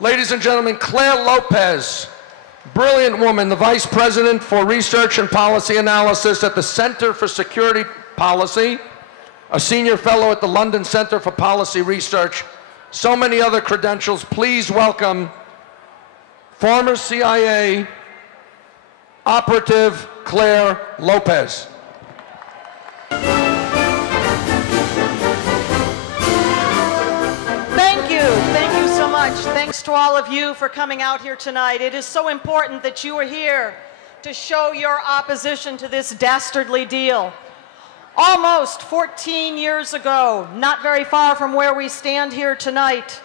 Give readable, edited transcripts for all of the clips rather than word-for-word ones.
Ladies and gentlemen, Clare Lopez, brilliant woman, the Vice President for Research and Policy Analysis at the Center for Security Policy, a Senior Fellow at the London Center for Policy Research, so many other credentials. Please welcome former CIA operative Clare Lopez. Thank you so much. Thanks to all of you for coming out here tonight. It is so important that you are here to show your opposition to this dastardly deal. Almost 14 years ago, not very far from where we stand here tonight,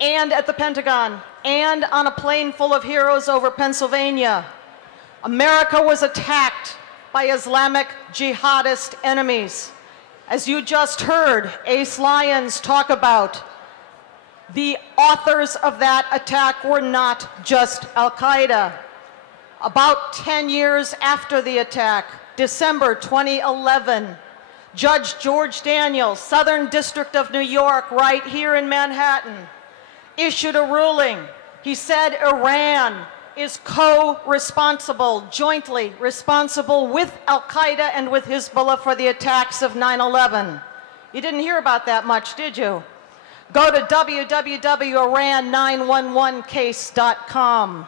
and at the Pentagon, and on a plane full of heroes over Pennsylvania, America was attacked by Islamic jihadist enemies. As you just heard Ace Lyons talk about, the authors of that attack were not just Al-Qaeda. About 10 years after the attack, December 2011, Judge George Daniels, Southern District of New York, right here in Manhattan, issued a ruling. He said Iran is co-responsible, jointly responsible with Al-Qaeda and with Hezbollah for the attacks of 9/11. You didn't hear about that much, did you? Go to www.iran911case.com.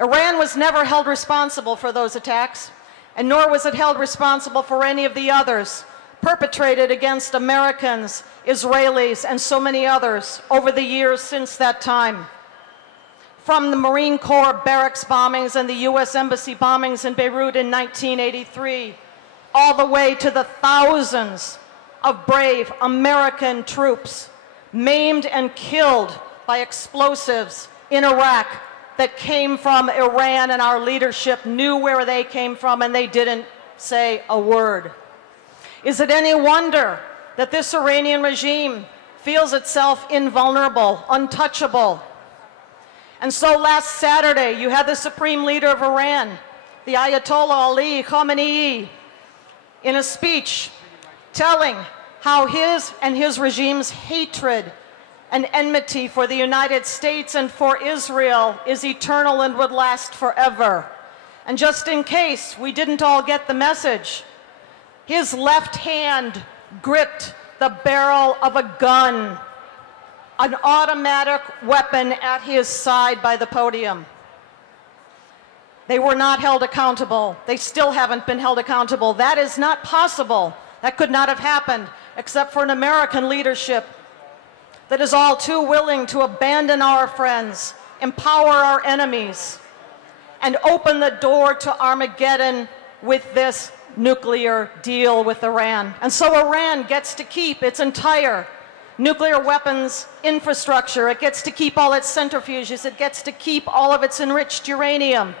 Iran was never held responsible for those attacks, and nor was it held responsible for any of the others perpetrated against Americans, Israelis, and so many others over the years since that time. From the Marine Corps barracks bombings and the US Embassy bombings in Beirut in 1983, all the way to the thousands of brave American troops maimed and killed by explosives in Iraq that came from Iran, and our leadership knew where they came from and they didn't say a word. Is it any wonder that this Iranian regime feels itself invulnerable, untouchable? And so last Saturday, you had the supreme leader of Iran, the Ayatollah Ali Khamenei, in a speech telling how his and his regime's hatred and enmity for the United States and for Israel is eternal and would last forever. And just in case we didn't all get the message, his left hand gripped the barrel of a gun, an automatic weapon at his side by the podium. They were not held accountable. They still haven't been held accountable. That is not possible. That could not have happened except for an American leadership that is all too willing to abandon our friends, empower our enemies, and open the door to Armageddon with this nuclear deal with Iran. And so Iran gets to keep its entire nuclear weapons infrastructure. It gets to keep all its centrifuges. It gets to keep all of its enriched uranium.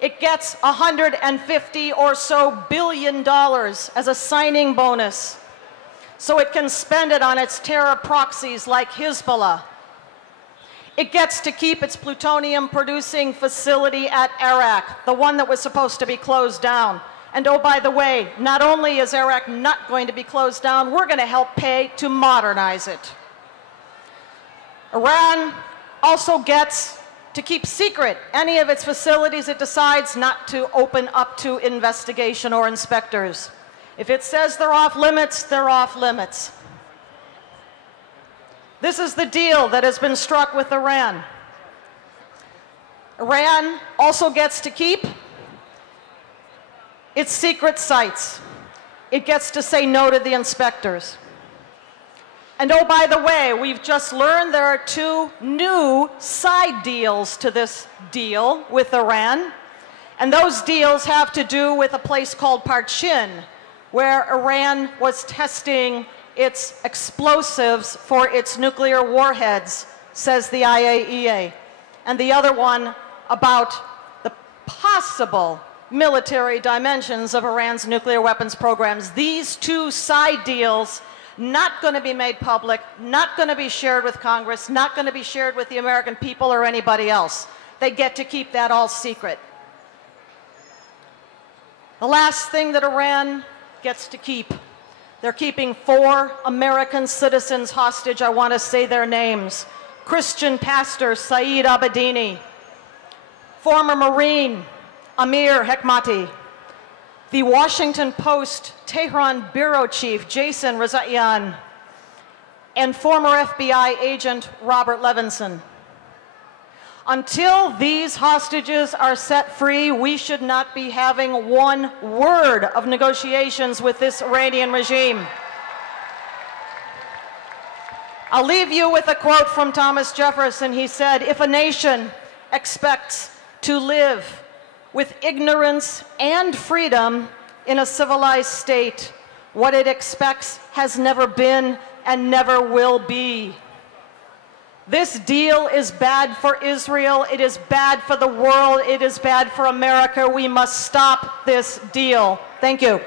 It gets $150 or so billion as a signing bonus, so it can spend it on its terror proxies like Hezbollah. It gets to keep its plutonium-producing facility at Arak, the one that was supposed to be closed down. And oh, by the way, not only is Arak not going to be closed down, we're going to help pay to modernize it. Iran also gets to keep secret any of its facilities it decides not to open up to investigation or inspectors. If it says they're off limits, they're off limits. This is the deal that has been struck with Iran. Iran also gets to keep its secret sites. It gets to say no to the inspectors. And oh, by the way, we've just learned there are two new side deals to this deal with Iran. And those deals have to do with a place called Parchin, where Iran was testing its explosives for its nuclear warheads, says the IAEA. And the other one about the possible military dimensions of Iran's nuclear weapons programs. These two side deals, not going to be made public, not going to be shared with Congress, not going to be shared with the American people or anybody else. They get to keep that all secret. The last thing that Iran gets to keep, they're keeping 4 American citizens hostage. I want to say their names: Christian pastor Saeed Abedini, former Marine Amir Hekmati, the Washington Post Tehran bureau chief Jason Rezaian, and former FBI agent Robert Levinson. Until these hostages are set free, we should not be having one word of negotiations with this Iranian regime. I'll leave you with a quote from Thomas Jefferson. He said, "If a nation expects to live with ignorance and freedom in a civilized state, what it expects has never been and never will be." This deal is bad for Israel. It is bad for the world. It is bad for America. We must stop this deal. Thank you.